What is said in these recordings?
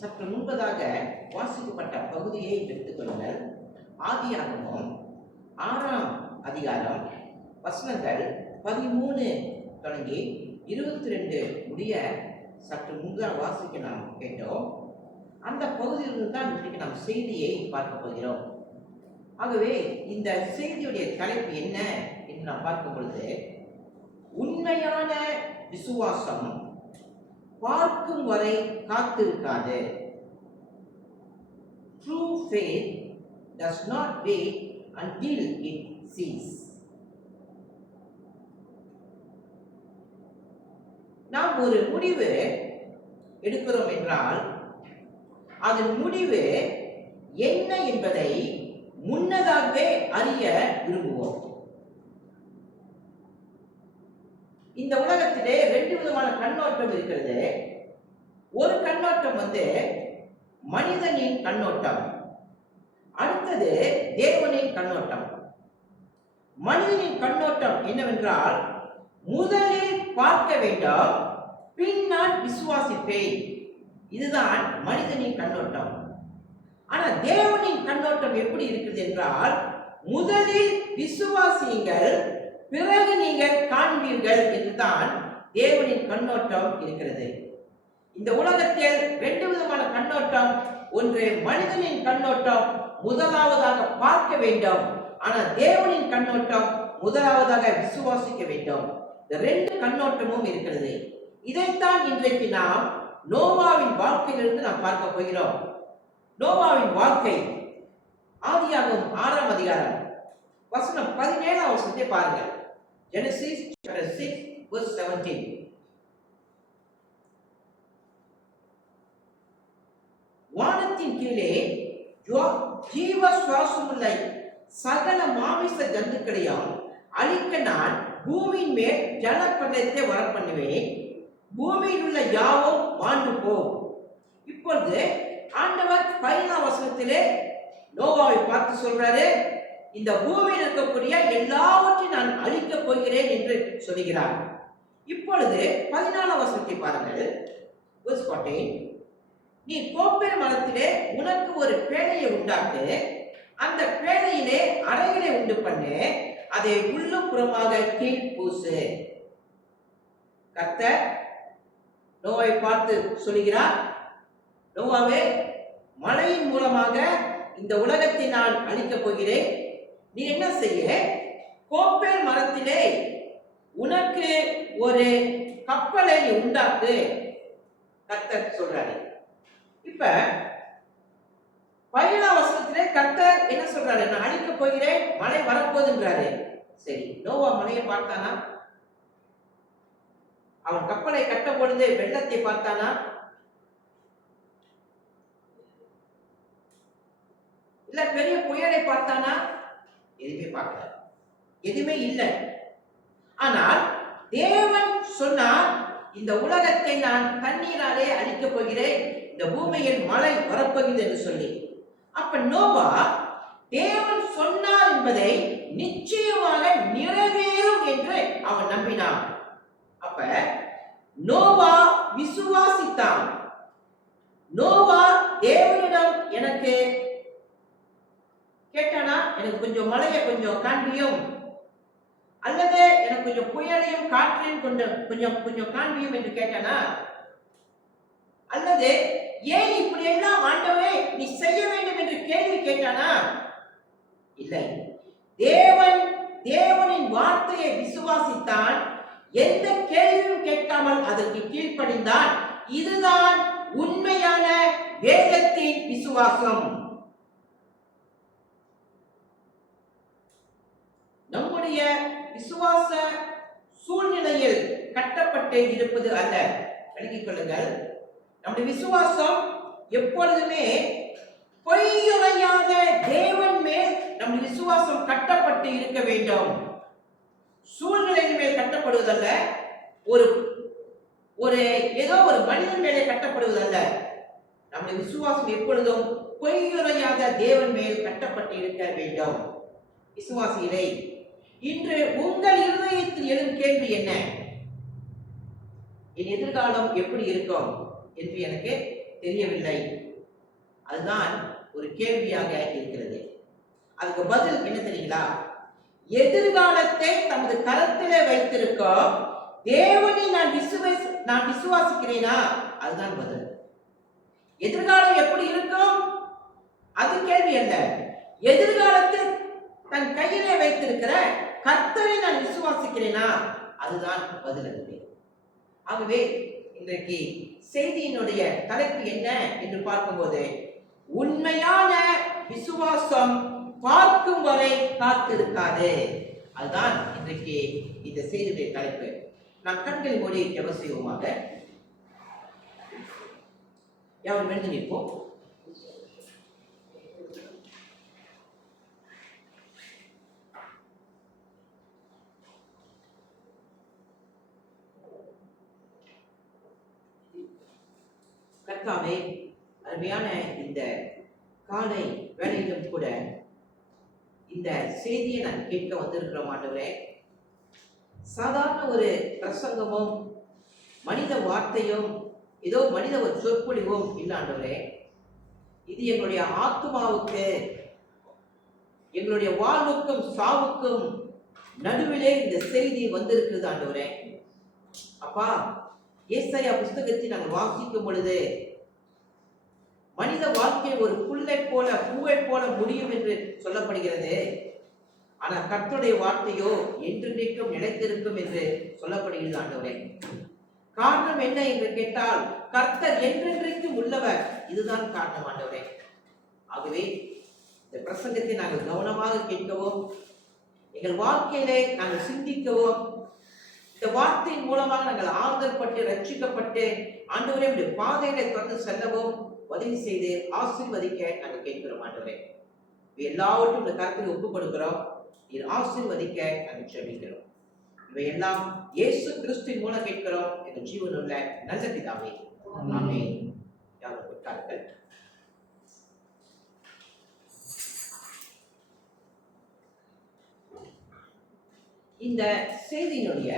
சற்று முன்பதாக வாசிக்கப்பட்ட பகுதியை எடுத்துக் கொள்ளுங்கள். ஆதியாகமம் 6ஆம் அதிகாரம் வசனங்கள் 13 தொடங்கி 22 முடிய சற்று முன்பாக வாசிக்க நாம் கேட்டோம். அந்த பகுதியிலிருந்து தான் இன்றைக்கு நாம் செய்தியை பார்க்க போகிறோம். ஆகவே இந்த செய்தியுடைய தலைப்பு என்ன என்று நாம் பார்க்கும் பொழுது, உண்மையான விசுவாசம் பார்க்கும் வரை காத்திருக்காது. True faith does not wait until it sees. நாம் ஒரு முடிவு எடுக்கிறோம் என்றால் அதன் முடிவு என்ன என்பதை முன்னதாகவே அறிய விரும்புவோம். இந்த உலகத்திலே 2 விதமான கண்ணோட்டம் இருக்கிறது. ஒரு கண்ணோட்டம் மனிதனின் கண்ணோட்டம், அடுத்தது தேவனின் கண்ணோட்டம். மனிதனின் கண்ணோட்டம் என்னவென்றால், முதலில் பார்க்க வேண்டும், பின்னால் விசுவாசிப்பேன். இதுதான் மனிதனின் கண்ணோட்டம். ஆனா தேவனின் கண்ணோட்டம் எப்படி இருக்கிறது என்றால், முதலில் விசுவாசியுங்கள், பிறகு நீங்கள் காண்பீர்கள் என்றுதான் தேவனின் கண்ணோட்டம் இருக்கிறது. இந்த உலகத்தில் 2 விதமான கண்ணோட்டம். ஒன்று மனிதனின் கண்ணோட்டம், முதலாவதாக பார்க்க வேண்டும். ஆனால் தேவனின் கண்ணோட்டம், முதலாவதாக விசுவாசிக்க வேண்டும். இந்த 2 கண்ணோட்டமும் இருக்கிறது. இதைத்தான் இன்றைக்கு நாம் நோவாவின் வாழ்க்கையிலிருந்து நாம் பார்க்க போகிறோம். நோவாவின் வாழ்க்கை ஆதியாகமம் 6ஆம் அதிகாரம் வசனம் 17ஆம் வசனத்தை பாருங்கள். Genesis chapter 6 verse 17. வானத்தின் கீழே ஜீவ சுவாசமுள்ள சகல மாமிச ஜந்துக்களையும் அழிக்க நான் பூமியின் மேல் ஜலப்பிரளயத்தை வரப்பண்ணுவேன், பூமியில் உள்ள யாவும் மாண்டு போம். இப்பொழுது ஆண்டவர் 15ஆம் வசனத்திலே நோவாவை பார்த்து சொல்றாரு, இந்த பூமியில் இருக்கக்கூடிய எல்லாவற்றையும் நான் அழிக்கப் போகிறேன் என்று சொல்கிறார். இப்பொழுது 14ஆம் வசனத்தை பாருங்கள். verse 14. நீ கோப்பேர் மரத்திலே உனக்கு ஒரு பேழையை உண்டாக்கு, அந்த பேழையிலே அறைகளை உண்டு பண்ணு, அதை உள்ளும் புறமாக கீழ் பூசு. கர்த்தர் நோவை பார்த்து சொல்கிறார், நோவாவே, மழையின் மூலமாக இந்த உலகத்தை நான் அழிக்கப் போகிறேன். நீ என்ன செய்ய? கோப்பேர் மரத்திலே உனக்கு ஒரு கப்பலை உண்டாக்கு. கர்த்தர் சொல்றாரு. இப்ப 17ஆம் வசனத்திலே கர்த்தர் என்ன சொல்றாரு? நான் அழிக்கப் போகிறேன், மழை வரப்போகுதுன்றாரு. சரி, நோவா மழையை பார்த்தானா? அவன் கப்பலை கட்டும் பொழுது வெள்ளத்தை பார்த்தானா? இல்ல பெரிய புயலை பார்த்தானா? எதுவுமே பார்க்கல, எதுவுமே இல்லை. ஆனால் தேவன் சொன்னார், இந்த உலகத்தை நான் தண்ணீராலே அழிக்கப் போகிறேன், இந்த பூமியில் மழை வரப்போகிறது என்று சொல்லி. அப்ப நோவா தேவன் சொன்னார் என்பதை நிச்சயமாக நிறைவேறும் என்று அவன் நம்பினான். அப்ப நோவா விசுவாசித்தான். நோவா தேவனிடம் எனக்கு கேட்டானா, எனக்கு கொஞ்சம் மழையை கொஞ்சம் காண்பியும், அல்லது எனக்கு கொஞ்சம் புயலையும் காற்றையும் கொஞ்சம் கொஞ்சம் காண்பியும் என்று கேட்டானா, அல்லது ஏன் இப்படி எல்லாம் ஆண்டவரே நீ செய்ய வேண்டும் என்று கேள்வி கேட்டானா? இல்லை. தேவனின் வார்த்தையை விசுவாசித்தான், எந்த கேள்வியும் கேட்காமல் அதற்கு கீழ்ப்படிந்தான். இதுதான் உண்மையான வேதத்தின் விசுவாசம். நம்முடைய விசுவாச சூழ்நிலையில் கட்டப்பட்டு இருப்பது அல்ல. விளங்கிக் கொள்ளுங்கள். நம்முடைய விசுவாசம் எப்பொழுதுமே பொய்யுரையாத தேவன் மேல் நம்முடைய விசுவாசம் கட்டப்பட்டு இருக்க வேண்டும். சூழ்நிலையின் மேல் கட்டப்படுவதல்ல, ஒரு ஏதோ ஒரு மனிதன் மேலே கட்டப்படுவதல்ல. நம்முடைய விசுவாசம் எப்பொழுதும் பொய்யுரையாத தேவன் மேல் கட்டப்பட்டு இருக்க வேண்டும். விசுவாசிகளை, இன்று உங்கள் இருதயத்தில் எழும் கேள்வி என்ன? என் எதிர்காலம் எப்படி இருக்கும் என்று எனக்கு தெரியவில்லை. அதுதான் ஒரு கேள்வியாக இருக்கிறது. அதுக்கு பதில் என்ன தெரியுங்களா? எதிர்காலத்தை தமது கரத்திலே வைத்திருக்கோம் தேவனை நான் விசுவாசிக்கிறேனா? அதுதான் பதில். எதிர்காலம் எப்படி இருக்கும் அது கேள்வி அல்ல. எதிர்காலத்தை தன் கையிலே வைத்திருக்கிற கர்த்தரை நான் விசுவாசிக்கிறேனா? அதுதான் பதில். ஆகவே இன்றைக்கு செய்தியினுடைய தலைப்பு என்ன என்று பார்க்கும்போது, உண்மையான விசுவாசம் பார்க்கும் வரை காத்திருக்காது. அதுதான் இன்றைக்கு இந்த செய்தியுடைய தலைப்பு. நாம் கண்களை மூடி ஜெபம் செய்வோமாக. யாரும் எழுந்து நிற்போம். கர்த்தாவே, அருமையான இந்த காலை வேளையிலும் கூட இந்த செய்தியை நான் கேட்க வந்திருக்கிறோம் ஆண்டவரே. சாதாரண ஒரு பிரசங்கமும் மனித வார்த்தையும் ஏதோ மனித ஒரு சொற்பொழிவும் இல்லை ஆண்டவரே. இது எங்களுடைய ஆத்மாவுக்கு, எங்களுடைய வாழ்வுக்கும் சாவுக்கும் நடுவிலே இந்த செய்தி வந்திருக்கிறது ஆண்டவரே. அப்பா, ஏசாயா புஸ்தகத்தை நாங்கள் வாசிக்கும் பொழுது மனித வாழ்க்கை ஒரு புல்லை போல பூவை போல முடியும் என்று சொல்லப்படுகிறது. ஆனால் கர்த்தருடைய வார்த்தையோ என்றென்றைக்கும் நிலைத்திருக்கும் என்று சொல்லப்படுகிறது ஆண்டவரே. காரணம் என்ன என்று கேட்டால், கர்த்தர் என்றென்றைக்கும் உள்ளவர். இதுதான் காரணம் ஆண்டவரே. ஆகவே இந்த பிரசங்கத்தை நாங்கள் கவனமாக கேட்கவும், எங்கள் வாழ்க்கையிலே நாங்கள் சிந்திக்கவும், இந்த வார்த்தையின் மூலமாக நாங்கள் ஆறுதல் பட்டு ரட்சிக்கப்பட்டு ஆண்டவரே உடைய பாதைகளை தொடர்ந்து செல்லவும் உதவி செய்து ஆசீர்வதிக்க நாங்கள் கேட்கிறோம் ஆண்டவரே. எல்லாவற்றும் இந்த கருத்தில் ஒப்புக் கொடுக்கிறோம். நீர் ஆசீர்வதிக்க நாங்கள் ஜெபிக்கிறோம். இவையெல்லாம் இயேசு கிறிஸ்துவின் மூலம் கேட்கிறோம் எங்கள் ஜீவனுள்ள நல்ல பிதாவே, ஆமென். யாரும் உட்காருங்கள். இந்த செய்தியினுடைய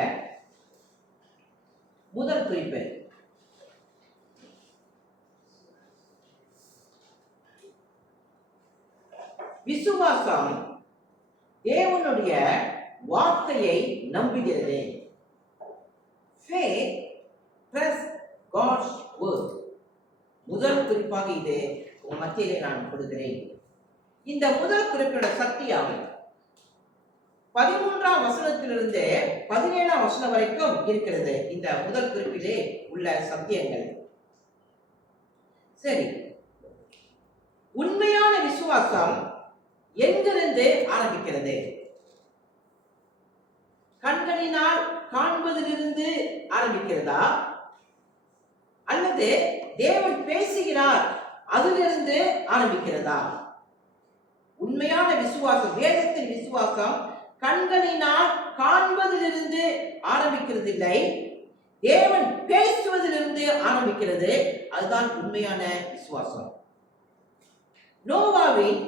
முதல் குறிப்பு, விசுவாசம் தேவனுடைய வார்த்தையை நம்புகிறது. Faith trusts God's word. முதல் குறிப்பாக இது உங்கள் மத்தியிலே நான் கொடுக்கிறேன். இந்த முதல் குறிப்போட சத்தியம் 13ஆம் வசனத்திலிருந்து 17ஆம் வசனம் வரைக்கும் இருக்கிறது. இந்த முதல் குறிப்பிலே உள்ள சத்தியங்கள். சரி, உண்மையான விசுவாசம் எங்கிருந்து ஆரம்பிக்கிறது? கண்களினால் காண்பதிலிருந்து ஆரம்பிக்கிறதா, அல்லது தேவன் பேசுகிறார் அதிலிருந்து ஆரம்பிக்கிறதா? உண்மையான விசுவாசம், வேதத்தின் விசுவாசம் கண்களினால் காண்பதிலிருந்து ஆரம்பிக்கிறது இல்லை, தேவன் பேசுவதிலிருந்து ஆரம்பிக்கிறது. அதுதான் உண்மையான விசுவாசம். நோவாவின்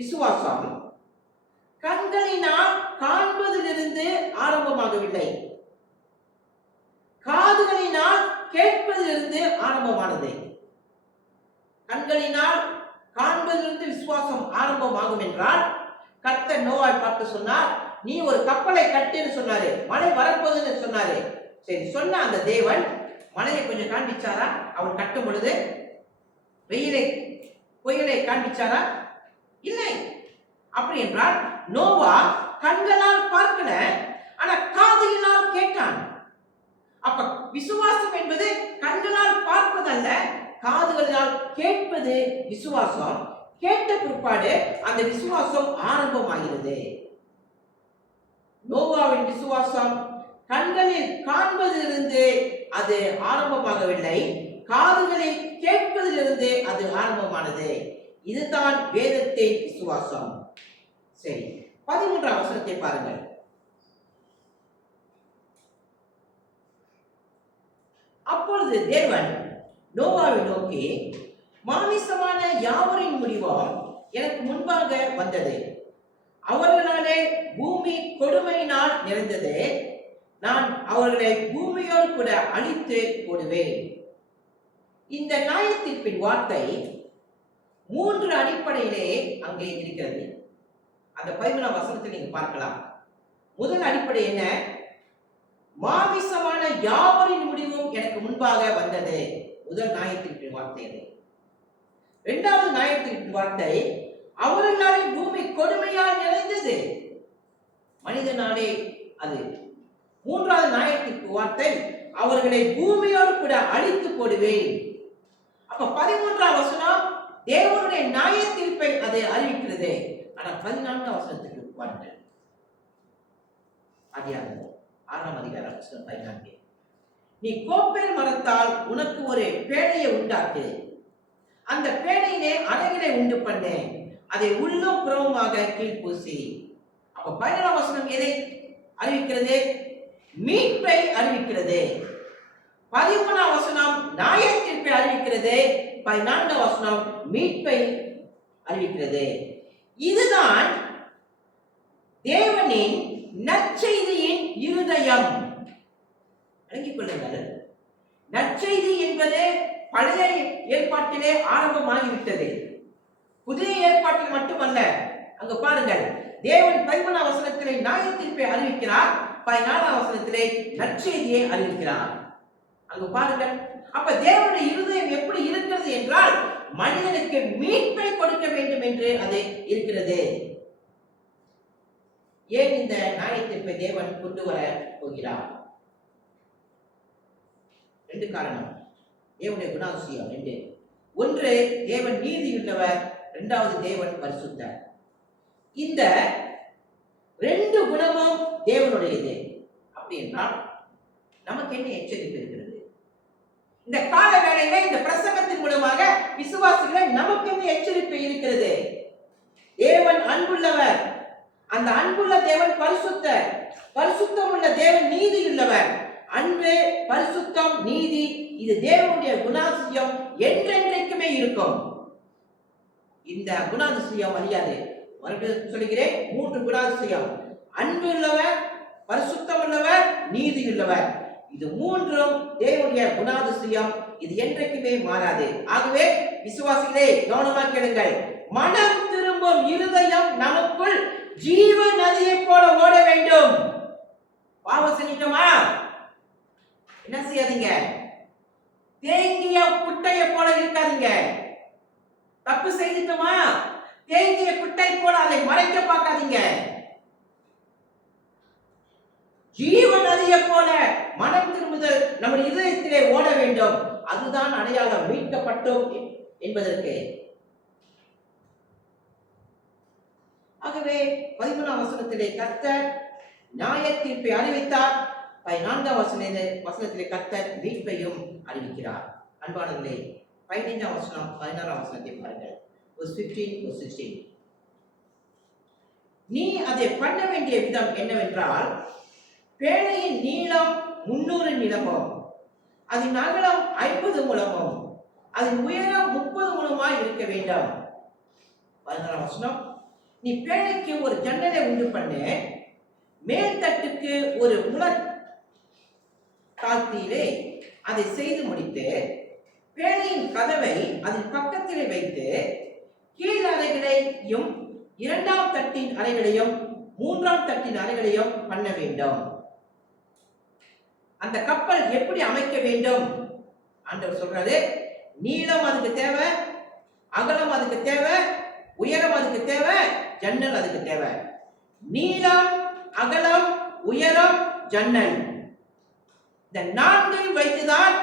விசுவாசம் கண்களினால் காண்பதிலிருந்து ஆரம்பமாகவில்லை, காதுகளினால் கேட்பதிலிருந்து ஆரம்பமானது. கண்களினால் காண்பதிலிருந்து விசுவாசம் ஆரம்பமாகும் என்றால், கர்த்தர் நோவாவை பார்த்து சொன்னார், நீ ஒரு கப்பலை கட்டுன்னு சொன்னாரு, மழை வரப்போகுதுன்னு சொன்னாரு. சரி, சொன்ன அந்த தேவன் மழையை கொஞ்சம் காண்பிச்சாரா? அவன் கட்டும் பொழுது புயலை காண்பிச்சாரா? இல்லை. அப்படி என்றால் நோவா கண்களால் பார்க்கல, ஆனா காதுகளினால் கேட்டான். அப்ப விசுவாசம் என்பது கண்களால் பார்ப்பதல்ல, காதுகளினால் கேட்பது விசுவாசம். கேட்ட பிற்பாடு அந்த விசுவாசம் ஆரம்பமாகிறது. நோவாவின் விசுவாசம் கண்களில் காண்பதிலிருந்து அது ஆரம்பமாகவில்லை, காதுகளில் கேட்பதிலிருந்து அது ஆரம்பமானது. இதுதான் வேதத்தின் விசுவாசம். சரி, 13ஆம் வசனத்தை பாருங்கள். அப்பொழுது தேவன் நோவாவை நோக்கி, மாமிசமான யாவரின் முடிவும் எனக்கு முன்பாக வந்தது, அவர்களாலே பூமி கொடுமையினால் நிறைந்தது, நான் அவர்களை பூமியோடு கூட அழித்து போடுவேன். இந்த நியாயத்தீர்ப்பின் வார்த்தை 3 அடிப்படையிலே அங்கே இருக்கிறது. அந்த 11ஆம் வசனத்தை நீங்க பார்க்கலாம். முதல் அடிப்படை என்ன? மாமிசமான யாவரின் முடிவும் எனக்கு முன்பாக வந்தது. முதல் நியாயத்தீர்ப்பின் வார்த்தை அது. இரண்டாவது நியாயத்தீர்ப்பின் வார்த்தை, அவர்களாலே பூமி கொடுமையால் நிறைந்தது. மனிதனாலே அது. மூன்றாவது நியாயத்தீர்ப்பு வார்த்தை, அவர்களை பூமியோடு கூட அழித்து போடுவேன். அப்ப 13ஆம் வசனம் தேவனுடைய நியாயத்தீர்ப்பை அதை அறிவிக்கிறது. ஆனா 14ஆம் வசனத்துக்கு பாருங்கள். ஆதியாகமம் 6ஆம் அதிகாரம் 14. நீ கோப்பேர் மரத்தால் உனக்கு ஒரு பேழையை உண்டாக்கு, அந்த பேழையிலே அறைகளை உண்டு பண்ணு, அதை உள்ளும் புறவுமாக கீழ்பூசி. அப்ப 14ஆம் வசனம் எதை அறிவிக்கிறது? மீட்பை அறிவிக்கிறது. 13ஆம் வசனம் நியாயத்தீர்ப்பை அறிவிக்கிறது. 14ஆம் வசனம் மீட்பை அறிவிக்கிறது. இதுதான் தேவனின் நற்செய்தியின் இருதயம். விளங்கிக் கொள்ளுங்கள். நற்செய்தி என்பது பழைய ஏற்பாட்டிலே ஆரம்பமாகிவிட்டது. புதிய ஏற்பாட்டில் மட்டுமல்ல. அங்க பாருங்கள், தேவன் 11ஆம் வசனத்திலே நியாயத்தீர்ப்பை அறிவிக்கிறார், 14ஆம் வசனத்திலே நற்செய்தியை அறிவிக்கிறார். அங்கு பாருங்கள். அப்ப தேவனுடைய இருதயம் எப்படி இருக்கிறது என்றால், மனிதனுக்கு மீட்பை கொடுக்க வேண்டும் என்று அது இருக்கிறது. ஏன் இந்த நியாயத்தீர்ப்பை தேவன் கொண்டு வர போகிறார்? 2 காரணம். தேவனுடைய குணாதிசயம் 2. ஒன்று, தேவன் நீதியுள்ளவர். 2வது, தேவன் பரிசுத்தர். இந்த 2 குணமும் தேவனுடையது. அப்படி என்றால் நமக்கு என்ன எச்சரிப்பு இருக்கிறது? இந்த கால வேளையில இந்த பிரசங்கத்தின் மூலமாக விசுவாசிகளை நமக்கு என்ன எச்சரிப்பு இருக்கிறது? தேவன் அன்புள்ளவர். அந்த அன்புள்ள தேவன் பரிசுத்தர். பரிசுத்தம் உள்ள தேவன் நீதியுள்ளவர். அன்பு, பரிசுத்தம், நீதி, இது தேவனுடைய குணாதிசயம் என்றென்றைக்குமே இருக்கும். இந்த குணாதிசயம் அறியாது. மறுபடியும் சொல்கிறேன், 3 குணாதிசயம். அன்பு உள்ளவர், பரிசுத்தம் உள்ளவர், நீதி உள்ளவர். இது 3ம் தேவனுடைய குணாதிசயம். இது என்றைக்குமே மாறாது. ஆகவே விசுவாசிகளே கவனமாக கேளுங்கள். மனம் திரும்பும் இருதயம் நமக்குள் ஜீவ நதியை போல ஓட வேண்டும். பாவம் செஞ்சிட்டோமா? என்ன செய்யாதீங்க? தேங்கிய குட்டைய போல இருக்காதீங்க. தப்பு செய்துட்டோமா? தேங்கிய குட்டை போல அதை மறைக்க பார்க்காதீங்க. ஜீவ நதியை போல மனம் திரும்புதல் நம்முடைய இதயத்திலே ஓட வேண்டும். அதுதான் அடையாளம், மீட்கப்பட்டோம் என்பதற்கு. ஆகவே 13ஆம் வசனத்திலே கர்த்தர் நியாயத்தீர்ப்பை அறிவித்தார். 14ஆம் வசனத்திலே கர்த்தர் மீட்பையும் அறிவிக்கிறார். அன்பானவர்களே, 15ஆம் வசனம் 16ஆம் வசனத்தை பாருங்கள். verse 15 verse 16. நீ அதை பண்ண வேண்டிய விதம் என்னவென்றால், பேழையின் நீளம் 300 நிலமும், அதன் அகலம் 50 முழமும், அதன் உயரம் 30 முழமாய் இருக்க வேண்டும். 16ஆம் வசனம், நீ பேழைக்கு ஒரு ஜன்னலை உண்டு பண்ணு, மேல் தட்டுக்கு ஒரு முழ தாழ்த்தியிலே அதை செய்து முடித்து, பேழையின் கதவை அதன் பக்கத்திலே வைத்து, கீழ் அறைகளையும் 2ஆம் தட்டின் அறைகளையும் 3ஆம் தட்டின் அறைகளையும் பண்ண வேண்டும். அந்த கப்பல் எப்படி அமைக்க வேண்டும்? ஆண்டவர் சொல்றாரு, நீளம் அதுக்கு தேவை, அகலம் அதுக்கு தேவை, உயரம் அதுக்கு தேவை, ஜன்னல் அதுக்கு தேவை. நீளம், அகலம், உயரம், ஜன்னல், இந்த 4ஐயும் வைத்துதான்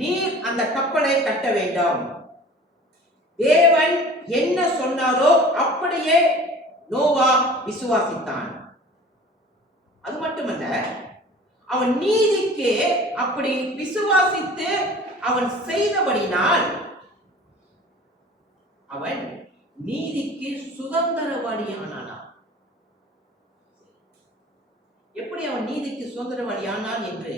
நீர் அந்த கப்பலை கட்ட வேண்டும். தேவன் என்ன சொன்னாரோ அப்படியே நோவா விசுவாசித்தான். அது மட்டுமல்ல, அவன் நீதிக்கு அப்படி விசுவாசித்து அவன் செய்தபடினால் அவன் நீதிக்கு சுதந்திரவாளியானான். எப்படி அவன் நீதிக்கு சுதந்திரவாளியானான் என்று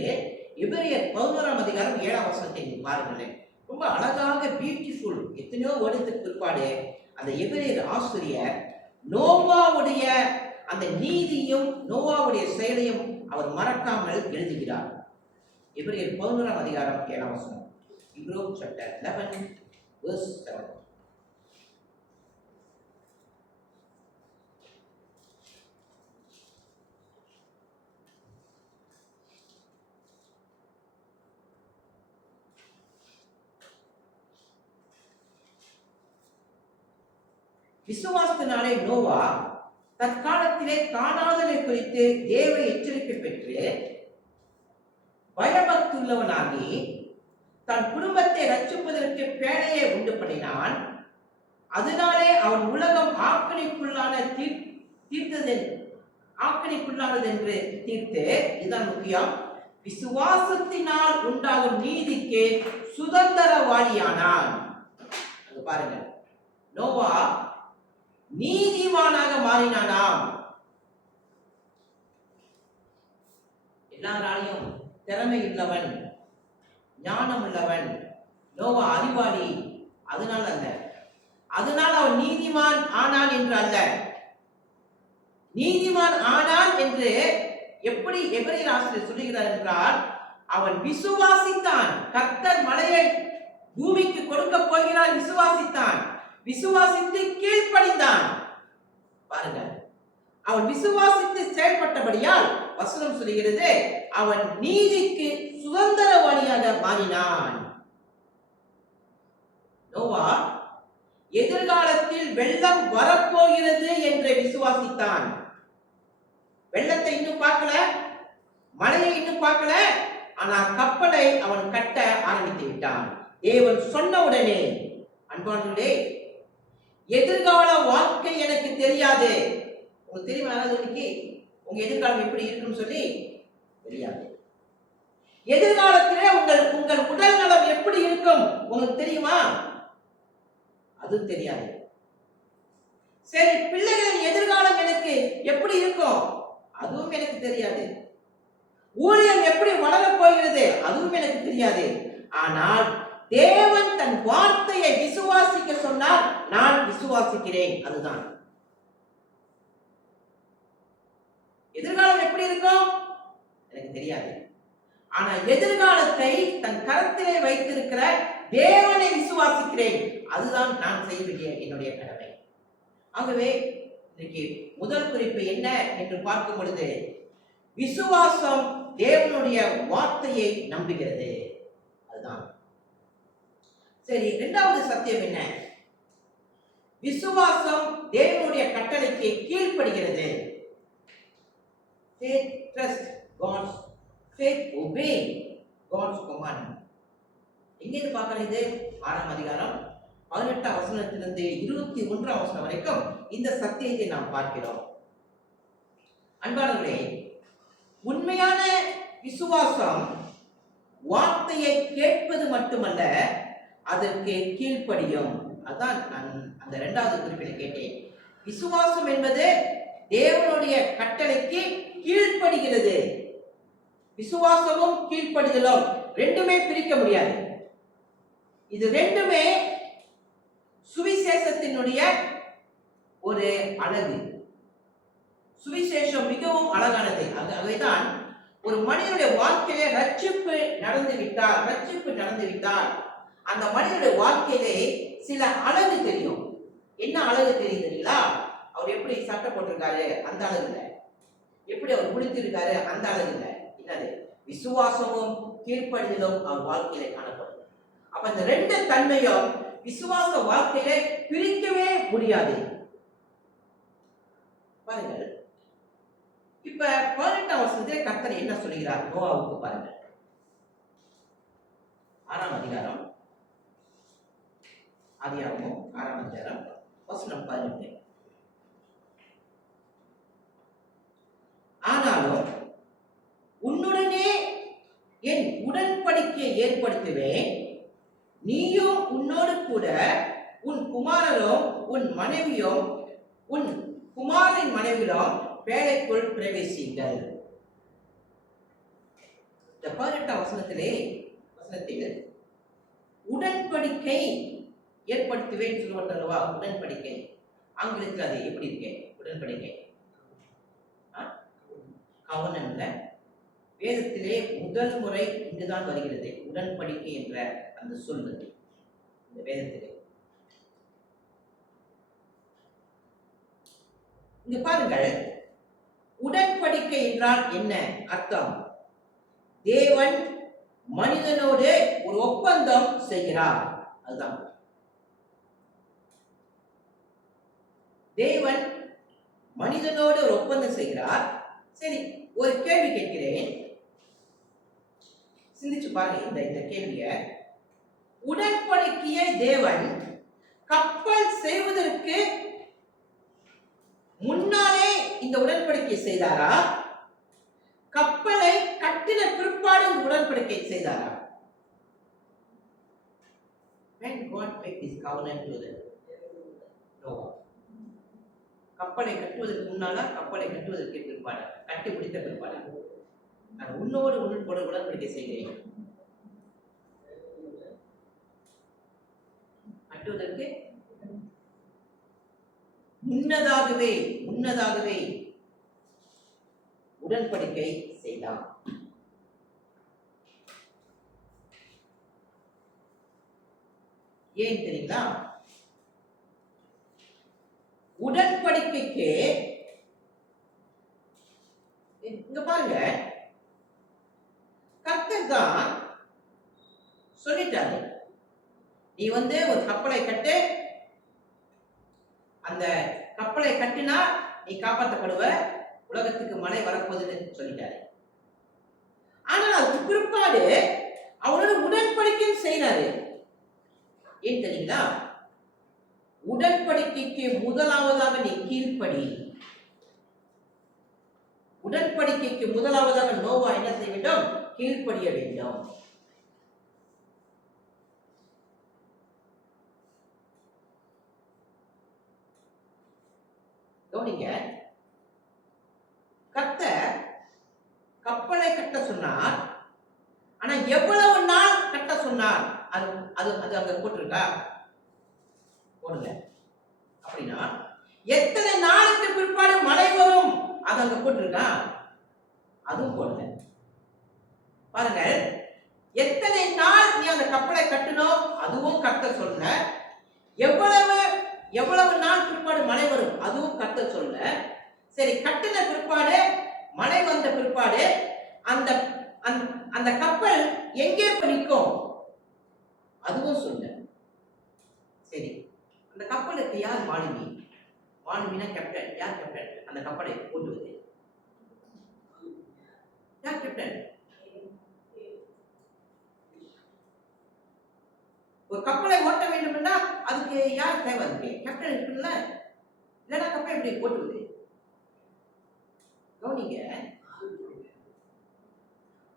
எபிரேயர் 11ஆம் அதிகாரம் 7ஆம் வசனத்தை பாருங்களேன். ரொம்ப அழகாக, பியூட்டிஃபுல். எத்தனையோ வருடத்துக்கு பிற்பாடு அந்த எபிரேயர் ஆசிரியர் நோவாவுடைய அந்த நீதியும் நோவாவுடைய செயலையும் அவர் மறக்காமல் எழுதுகிறார். எபிரேயர் 11ஆம் அதிகாரம் 7ஆம் வசனம். Hebrews chapter 11 verse 7. விசுவாசத்தினாலே நோவா தற்காலத்திலே காணாதலை குறித்து தேவ எச்சரிக்கை பெற்று பயபக்தியுள்ளவனாகி தன் குடும்பத்தை ரட்சிப்பதற்கு பேழையை உண்டு பண்ணினான். அதனாலே அவன் உலகம் ஆக்கணிக்குள்ளானது என்று தீர்த்து, இதுதான் முக்கியம், விசுவாசத்தினால் உண்டாகும் நீதிக்கு சுதந்திரவாளியானான். பாருங்க, நோவா நீதிமானாக மாறினானாம். எல்லாராலையும் திறமை உள்ளவன், ஞானம் உள்ளவன், நோவா அறிவாளி, அதனால் அல்ல, அதனால் அவன் நீதிமான் ஆனான் என்று அல்ல. நீதிமான் ஆனான் என்று எப்படி எபிரேயர் ஆசிரியர் சொல்லுகிறார் என்றால், அவன் விசுவாசித்தான். கர்த்தர் மலையை பூமிக்கு கொடுக்க போகிறார், விசுவாசித்தான். விசுவாசித்து கீழ்ப்படிந்தான். பாருங்க, அவன் விசுவாசித்து செயல்பட்டபடியால் வசனம் சொல்கிறது, அவன் நீதிக்கு சுதந்திரவாளியாக மாறினான். நோவா எதிர்காலத்தில் வெள்ளம் வரப்போகிறது என்று விசுவாசித்தான். வெள்ளத்தை இன்னும் பார்க்கல, மழையை இன்னும் பார்க்கல, ஆனா கப்பலை அவன் கட்ட ஆரம்பித்து விட்டான். தேவன் சொன்ன உடனே. அன்பானவர்களே, எதிர்கால வாழ்க்கை எனக்கு தெரியாது. உங்களுக்கு தெரியுமா? இன்னைக்கு உங்க எதிர்காலம் எப்படி இருக்குன்னு சொல்லி தெரியாது. எதிர்காலத்திலே உங்கள் உடல் நலம் எப்படி இருக்கும் உங்களுக்கு தெரியுமா? அதுவும் தெரியாது. சரி, பிள்ளைகளின் எதிர்காலம் எனக்கு எப்படி இருக்கும் அதுவும் எனக்கு தெரியாது. ஊழியம் எப்படி வளரப் போகிறது அதுவும் எனக்கு தெரியாது. ஆனால் தேவன் தன் வார்த்தையை விசுவாசிக்க சொன்னால் நான் விசுவாசிக்கிறேன். அதுதான். எதிர்காலம் எப்படி இருக்கும் எனக்கு தெரியாது. ஆனா எதிர்காலத்தை தன் கரத்திலே வைத்திருக்கிற தேவனை விசுவாசிக்கிறேன். அதுதான் நான் செய்ய வேண்டிய என்னுடைய கடமை. ஆகவே இன்னைக்கு முதல் குறிப்பு என்ன என்று பார்க்கும் பொழுது, விசுவாசம் தேவனுடைய வார்த்தையை நம்புகிறது. அதுதான். சரி, இரண்டாவது சத்தியம் என்ன? விசுவாசம் தேவனுடைய கட்டளைக்கு கீழ்ப்படுகிறது. Faith trust God's faith obey God's command. எங்கே பார்க்கணும்? இது 6ஆம் அதிகாரம் 18ஆம் வசனத்திலிருந்து 21ஆம் வசனம் வரைக்கும் இந்த சத்தியத்தை நாம் பார்க்கிறோம். அன்பானவர்களே, உண்மையான விசுவாசம் வார்த்தையை கேட்பது மட்டுமல்ல, அதற்கு கீழ்ப்படியும். அதான் நான் அந்த இரண்டாவது குறிப்பில் கேட்டேன். விசுவாசம் என்பது தேவனுடைய கட்டளைக்கு கீழ்ப்படுகிறது. விசுவாசமும் கீழ்ப்படுதலும் ரெண்டுமே பிரிக்க முடியாது. இது ரெண்டுமே சுவிசேஷத்தினுடைய ஒரு அழகு. சுவிசேஷம் மிகவும் அழகானது. அவைதான் ஒரு மனிதனுடைய வாழ்க்கையிலே ரட்சிப்பு நடந்துவிட்டால் அந்த மனிதனுடைய வாழ்க்கையிலே சில அழகு தெரியும். என்ன அழகு தெரியும் தெரியுங்களா? அவர் எப்படி சட்டை போட்டிருக்காரு அந்த அழகு இல்லை, எப்படி அவர் குளித்திருக்காரு அந்த அழகு இல்லை. என்னது? விசுவாசமும் கீழ்ப்படிதலும் அவர் வாழ்க்கையிலே காணப்படும். அப்ப இந்த ரெண்டு தன்மையும் விசுவாச வாழ்க்கையிலே பிரிக்கவே முடியாது. பாருங்கள், இப்ப 18ஆம் வசனத்திலே கர்த்தர் என்ன சொல்கிறார் நோவாவுக்கு பாருங்கள். 6ஆம் அதிகாரம், ஆதியாகமம் 6ஆம் அதிகாரம் வசனம் 18. ஆனாலும் உன்னுடனே என் உடன்படிக்கையை ஏற்படுத்துவேன், நீயும் உன்னோடு கூட உன் குமாரரும் உன் மனைவியும் உன் குமாரின் மனைவியும் பேழைக்குள் பிரவேசிங்கள். இந்த 18ஆம் வசனத்தில் உடன்படிக்கை ஏற்படுத்துவேன் சொல்லுவாங்க. உடன்படிக்கை ஆங்கிலத்தில் அது எப்படி இருக்கு? உடன்படிக்கை கவனம்ல வேதத்திலே முதல் முறை இங்குதான் வருகிறது உடன்படிக்கை என்ற அந்த சொல்லு இந்த வேதத்திலே. இங்க பாருங்கள், உடன்படிக்கை என்றால் என்ன அர்த்தம்? தேவன் மனிதனோடு ஒரு ஒப்பந்தம் செய்கிறார். அதுதான் தேவன் மனிதனோடு ஒரு ஒப்பந்தம் செய்கிறார். சரி, ஒரு கேள்வி கேட்கிறேன், சிந்திச்சு பாருங்க இந்த கேள்விய. உடன்படிக்கையை தேவன் கப்பல் செய்வதற்கு முன்னாலே இந்த உடன்படிக்கை செய்தாரா? கப்பலை கட்டின பிற்பாடு உடன்படிக்கை செய்தாரா? When God made this covenant to Noah, கப்பலை கட்டுவதற்கு முன்னாலா, கப்பலை கட்டுவதற்கு பிற்பாடு, கட்டி முடித்த பிற்பாடு? நான் உன்னோடு உடன்படிக்கை செய்கிறேன். கட்டுவதற்கு முன்னதாகவே உடன்படிக்கை செய்தான். ஏன் தெரியுங்களா? உடன்படிக்கைக்கு இங்க பாருங்க, கர்த்தர் தான் சொல்லிட்டாரு, நீ ஒரு கப்பலை கட்டு, அந்த கப்பலை கட்டினா நீ காப்பாற்றப்படுவ, உலகத்துக்கு மழை வரப்போகுதுன்னு சொல்லிட்டாரு. ஆனால் அதுக்கு பிற்பாடு அவனோட உடன்படிக்கையும் செய்யறாரு. ஏன் தெரியுங்களா? உடன்படிக்கைக்கு முதலாவதாக நீ கீழ்ப்படி. உடன்படிக்கைக்கு முதலாவதாக நோவா என்ன செய்ய வேண்டும்? கீழ்ப்படிய வேண்டும். கவனிங்க, கர்த்தர் கப்பலை கட்ட சொன்னார். ஆனா எவ்வளவு நாள் கட்ட சொன்னார்? அது அது அது அங்க போட்டிருக்கா? போடல. அப்படின்னா எத்தனை நாளுக்கு பிற்பாடு மழை வரும்? அது அங்க போட்டிருக்கா? அதுவும் போடல. பாருங்க, எத்தனை நாள் நீ அந்த கப்பலை கட்டணும்? அதுவும் கர்த்தர் சொல்ல. எவ்வளவு நாள் பிற்பாடு மழை வரும்? அதுவும் கர்த்தர் சொல்ல. சரி, கட்டின பிற்பாடு, மழை வந்த பிற்பாடு அந்த அந்த கப்பல் எங்கே நிற்கும்? அதுவும் சொல்ல. சரி, அந்த கப்பலுக்கு யார் மாலுமி? மாலுமினா கேப்டன். யார் கேப்டன்? அந்த கப்பலை ஓட்டுவது யார் கேப்டன்? ஒரு கப்பலை ஓட்ட வேண்டும்னா அதுக்கு யார் தேவை? அதுக்கு கேப்டன் இருக்குல்ல, இல்லைன்னா கப்பலை எப்படி ஓட்டுவது? கவனிங்க,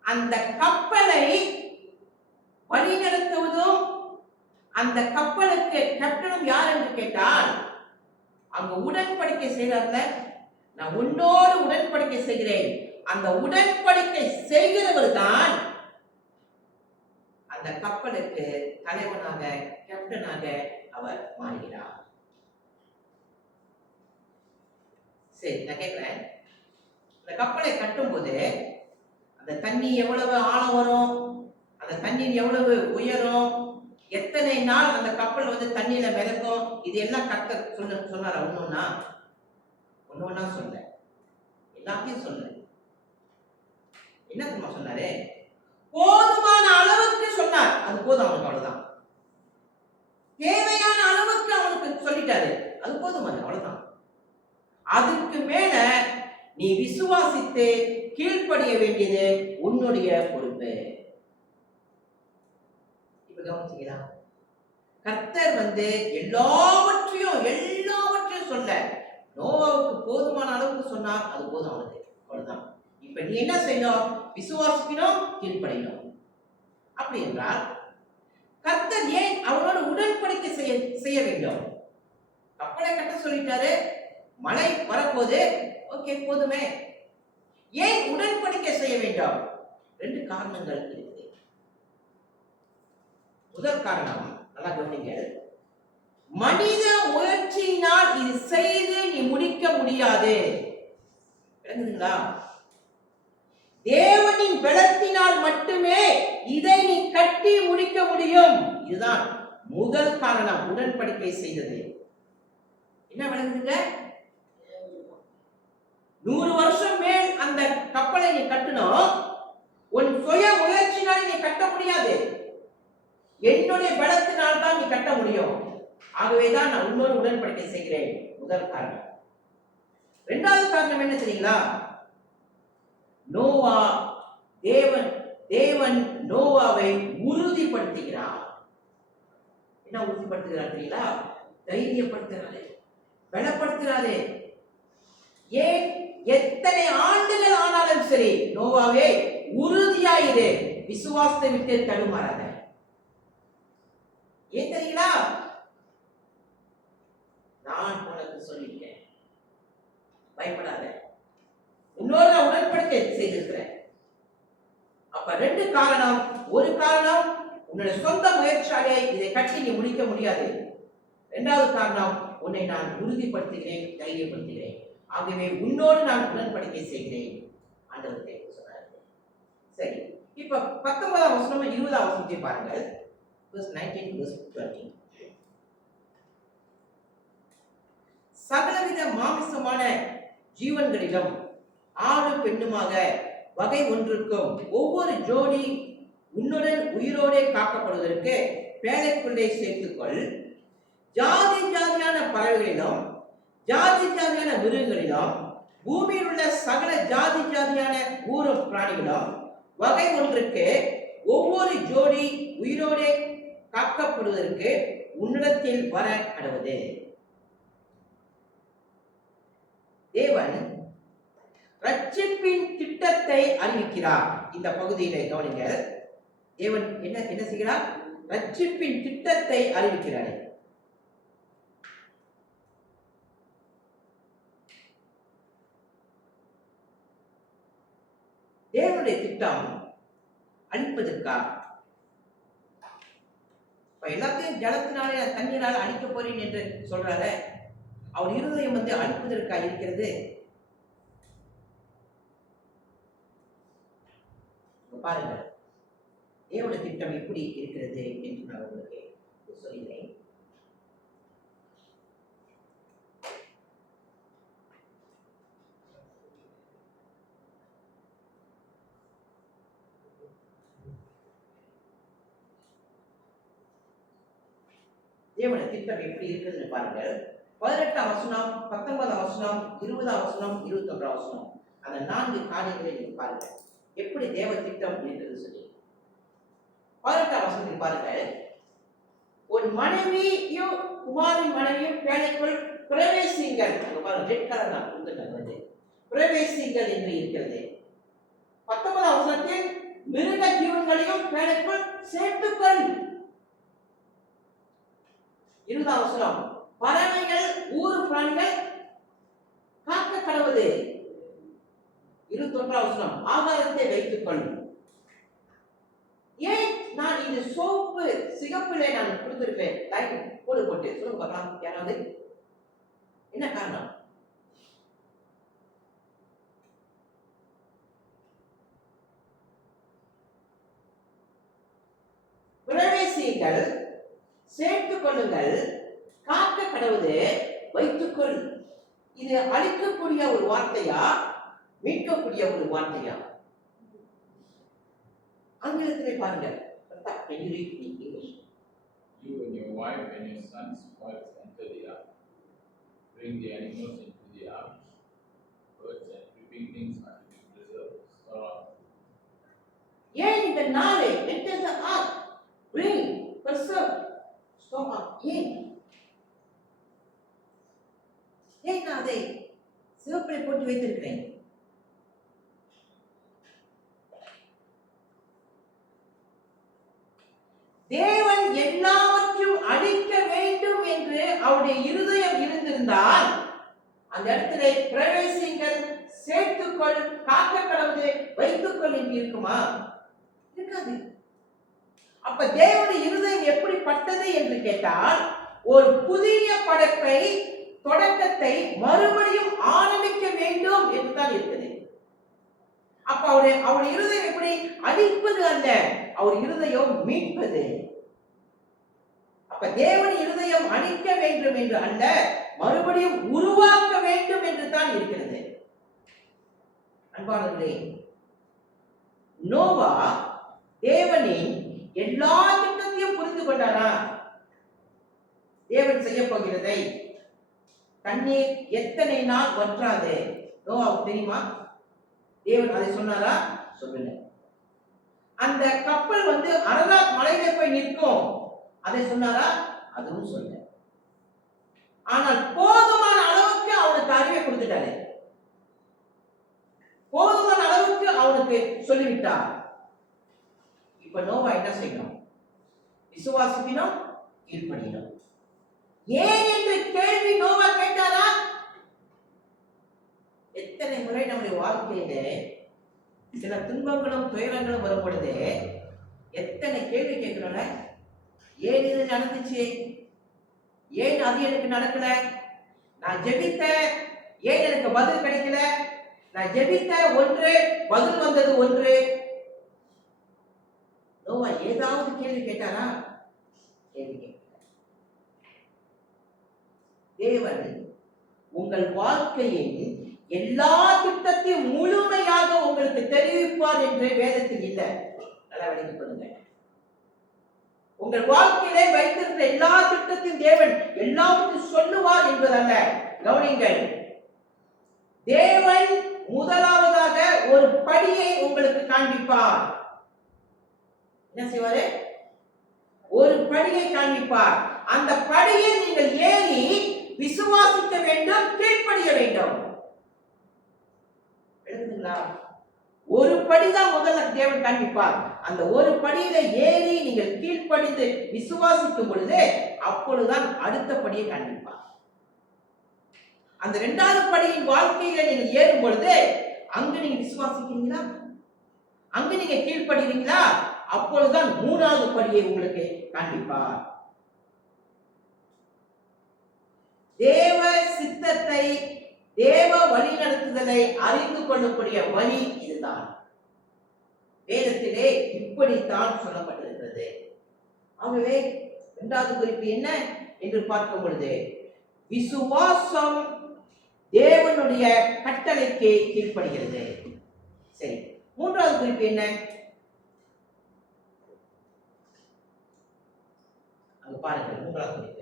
அந்த கப்பலை வழிநடத்துவதும் அந்த கப்பலுக்கு கேப்டனும் யார் என்று கேட்டால், அங்க உடன்படிக்கை செய்தார்ல, நான் உன்னோடு உடன்படிக்கை செய்கிறேன். அந்த உடன்படிக்கை செய்கிறவர் தான் அந்த கப்பலுக்கு தலைவனாக, கேப்டனாக அவர் மாறுகிறார். சரி, நான் கேட்கிறேன், அந்த கப்பலை கட்டும் போது அந்த தண்ணி எவ்வளவு ஆழம் வரும், அந்த தண்ணீர் எவ்வளவு உயரும், எத்தனை நாள் அந்த கப்பல் தண்ணியில மிதக்கும், இது எல்லாம் கர்த்தர் சொன்னார். ஒன்னொன்னா சொல்ல, எல்லாத்தையும் சொல்ல. என்ன தெரியுமா சொன்னாரு? போதுமான அளவுக்கு சொன்னார். அது போதும் அவனுக்கு, அவ்வளவுதான். தேவையான அளவுக்கு அவனுக்கு சொல்லிட்டாரு, அது போதுமான, அவ்வளவுதான். அதுக்கு மேல நீ விசுவாசித்து கீழ்ப்படிய வேண்டியது உன்னுடைய பொறுப்பு. இப்ப கவனிச்சீங்களா? கர்த்தர் எல்லாவற்றையும் சொல்ல, நோவாவுக்கு போதுமான அளவுக்கு சொன்னார், அது போதும் அவனுக்கு, அவ்வளவுதான். இப்ப நீ என்ன செய்யணும்? விசுவாசிக்கணும், கீழ்ப்படியணும். அப்படி என்றால் கர்த்தர் ஏன் அவனோட உடன்படிக்கை செய்ய வேண்டும்? கப்பலை கட்ட சொல்லிட்டாரு, மழை வரப்போது, ஓகே, போதுமே. ஏன் உடன்படிக்கை செய்ய வேண்டும்? 2 காரணங்கள் இருக்குது. முதல் காரணம், நல்லா கவனிங்க, மனித முயற்சியினால் இது செய்து நீ முடிக்க முடியாது. விளங்குதுங்களா? தேவனின் பலத்தினால் மட்டுமே இதை நீ கட்டி முடிக்க முடியும். இதுதான் முதல் காரணம் உடன்படிக்கை செய்தது. என்ன விளங்குதுங்க? 100 வருஷம் மேல் அந்த கப்பலை நீ கட்டணும். உன் சுய முயற்சினால் நீ கட்ட முடியாது. என்னுடைய பலத்தினால் தான் நீ கட்ட முடியும். ஆகவேதான் நான் உன்னோடு உடன்படிக்கை செய்கிறேன். முதல் காரணம். இரண்டாவது காரணம் என்ன தெரியுங்களா? நோவா தேவன் நோவாவை உறுதிப்படுத்துகிறார். என்ன உறுதிப்படுத்துகிறார் தெரியுங்களா? தைரியப்படுத்துகிறாரு, பலப்படுத்துகிறாரு. ஏன்? எத்தனை ஆண்டுகள் ஆனாலும் சரி, நோவாவே உறுதியாயிரு, விசுவாசத்தை விட்டு தடுமாறாத. ஏன் தெரியுங்களா? நான் உனக்கு சொல்லிட்டேன், பயப்படாத, உன்னோட உடன்படிக்கை செய்திருக்கிறேன். அப்ப 2 காரணம். ஒரு காரணம், உன்னுடைய சொந்த முயற்சியாலே இதை கட்டி நீ முடிக்க முடியாது. 2வது காரணம், உன்னை நான் உறுதிப்படுத்துகிறேன், தைரியப்படுத்துகிறேன். ஆகவே உன்னோடு நான் உடன்படிக்கை செய்கிறேன். ஆண்டவர் சொன்னார். சரி, இப்ப 19ஆம் வசனம் 20ஆம் வசனத்தை பாருங்கள். verse 19 verse 20. சகலவித மாமிசமான ஜீவன்களிலும் ஆடு பெண்ணுமாக வகை ஒன்றுக்கும் ஒவ்வொரு ஜோடி உன்னுடன் உயிரோடே காக்கப்படுவதற்கு பேழைக்குள்ளே சேர்த்துக்கொள். ஜாதி ஜாதியான பறவைகளிலும் ஜாதி ஜாதியான மிருகங்களிலும் பூமியில் உள்ள சகல ஜாதி ஜாதியான ஊரும் பிராணிகளும் வகை ஒன்றுக்கு ஒவ்வொரு ஜோடி உயிரோடே காக்கப்படுவதற்கு உன்னிடத்தில் வர கடவுது. தேவன் ரட்சிப்பின் திட்டத்தை அறிவிக்கிறார். இந்த பகுதியிலே கவனிங்க. தேவன் என்ன செய்கிறார்? ரட்சிப்பின் திட்டத்தை அறிவிக்கிறார். தேவனுடைய திட்டம் அழிப்பதற்கா? எல்லாத்தையும் ஜலத்தினாலே தண்ணீரால் அழிக்க போறேன் என்று சொல்றாரு. அவர் இருதயம் அழிப்பதற்கா இருக்கிறது. பாருங்க, தேவனுடைய திட்டம் எப்படி இருக்கிறது என்று நான் உங்களுக்கு சொல்கிறேன். தேவனுடைய திட்டம் எப்படி இருக்குதுன்னு பாருங்க. 18ஆம் வசனம், 19ஆம் வசனம், 20ஆம் வசனம், 21ஆம் வசனம், அந்த 4 காரியங்களை நீங்க பாருங்க, எப்படி தேவ திட்டம் இருக்கிறது சொல்லி. 18ஆம் வசனத்தில் பாருங்க, உன் மனைவியும் குமாரின் மனைவியும் பேழைக்குள் பிரவேசிங்கள். பாருங்க, ரெட் கலர் நான் கொடுத்துருக்கேன், பிரவேசிங்கள் என்று இருக்கிறது. 19ஆம் வசனத்தில் மிருக ஜீவன்களையும் பேழைக்குள் சேர்த்துக்கள். 20ஆம் வசனம், பறவைகள் ஊரு பிராணிகள் காக்க கடவுது. 21ஆம் வசனம், ஆகாரத்தை வைத்துக் கொள்ளும். ஏன் நான் இது சோப்பு சிகப்பிலே நான் கொடுத்திருக்கேன், லைன் போடு போட்டு சொல்லுங்க பார்க்கலாம் யாராவது, என்ன காரணம்? பிரவேசிகள், சேர்த்துக் கொள்ளுங்கள், காக்க கடவுது, வைத்துக்கொள். இது அழிக்கக்கூடிய ஒரு வார்த்தையா, மீட்கக்கூடிய ஒரு வார்த்தையா? ஆங்கிலத்திலே பாருங்க. You and your wife and your sons' wives enter the ark. Bring the animals into the ark. Birds and creeping things are to be preserved. ஏன் இந்த நாளை enter the ark, bring, preserve, store up? ஏன் நான் அதை சிவப்பிலை போட்டு வைத்திருக்கிறேன்? தேவன் எல்லாவற்றையும் அழிக்க வேண்டும் என்று அவருடைய இருதயம் இருந்திருந்தால் அந்த இடத்திலே பிரவேசிங்கள், சேர்த்துக்கொள், காக்க கடவுளை வைத்துக்கொள் என்று இருக்குமா? இருக்காது. அப்ப தேவனுடைய இருதயம் எப்படிப்பட்டது என்று கேட்டால், ஒரு புதிய படைப்பை, தொடக்கத்தை மறுபடியும் ஆரம்பிக்க வேண்டும் என்றுதான் இருக்குது. அப்ப அவர் இருதயம் எப்படி அழிப்பது அல்ல, அவர் இருதயம் மீட்பது. அப்ப தேவன் இருதயம் அழிக்க வேண்டும் என்று அல்ல, மறுபடியும் உருவாக்க வேண்டும் என்று தான் இருக்கிறது. அன்பானவர்களே, நோவா தேவனின் எல்லா திட்டத்தையும் புரிந்து கொண்டாரா? தேவன் செய்ய போகிறதை தண்ணீர் எத்தனை நாள் வற்றாது நோவாவுக்கு தெரியுமா? தேவன் அதை சொன்னாரா? சொல்லல. அந்த கப்பல் அரராத் மலையில போய் நிற்கும், அதை சொன்னாரா? அதுவும் சொல்ல. ஆனால் போதுமான அளவுக்கு அவனுக்கு அறிவை கொடுத்துட்டாரு, போதுமான அளவுக்கு அவனுக்கு சொல்லிவிட்டார். இப்ப நோவா என்ன செய்யணும்? விசுவாசிக்கணும், கீழ்ப்படியணும். ஏன் என்று கேள்வி நோவா கேட்டாரா? எத்தனை முறை நம்முடைய வாழ்க்கையில சில துன்பங்களும் துயரங்களும் வரும் பொழுது எத்தனை கேள்வி கேட்கிறோம்ல? ஏன் இது நடந்துச்சு? ஏன் அது எனக்கு நடக்கல? நான் ஜெபித்த, ஏன் எனக்கு பதில் கிடைக்கல? நான் ஜெபித்த ஒன்று, பதில் வந்தது ஒன்று. நோவா ஏதாவது கேள்வி கேட்டாரா? கேள்வி கேட்கல. தேவன் உங்கள் வாழ்க்கையின் எல்லா திட்டத்தையும் முழுமையாக உங்களுக்கு தெரிவிப்பார் என்று வேதத்தில் இல்லை. நல்லா விளங்கிக் கொள்ளுங்க. உங்கள் வாழ்க்கையிலே வைத்திருந்த எல்லா திட்டத்தையும் தேவன் எல்லாவற்றையும் சொல்லுவார் என்பதல்ல. கவனிங்கள், தேவன் முதலாவதாக ஒரு படியை உங்களுக்கு காண்பிப்பார். என்ன செய்வாரு? ஒரு படியை காண்பிப்பார். அந்த படியை நீங்கள் ஏறி விசுவாசிக்க வேண்டும், கீழ்ப்படிய வேண்டும். எழுதுங்களா? ஒரு படிதான் முதல்ல தேவன் காண்பிப்பார். அந்த ஒரு படியில ஏறி நீங்கள் கீழ்ப்படிந்து விசுவாசிக்கும் பொழுது அப்பொழுதுதான் அடுத்த படியை காண்பிப்பார். அந்த இரண்டாவது படியின் வாழ்க்கையில நீங்க ஏறும் பொழுது அங்கு நீங்க விசுவாசிக்கிறீங்களா, அங்கு நீங்க கீழ்ப்படுகிறீங்களா, அப்பொழுதுதான் மூணாவது படியை உங்களுக்கு காண்பிப்பார். தேவ சித்தத்தை, தேவ வழி நடத்துதலை அறிந்து கொள்ளக்கூடிய வழி இதுதான். வேதத்திலே இப்படித்தான் சொல்லப்பட்டிருக்கிறது. ஆகவே இரண்டாவது குறிப்பு என்ன என்று பார்க்கும் பொழுது விசுவாசம் தேவனுடைய கட்டளைக்கு கீழ்ப்படுகிறது. சரி, மூன்றாவது குறிப்பு என்ன? அங்க பாருங்கள், மூன்றாவது குறிப்பு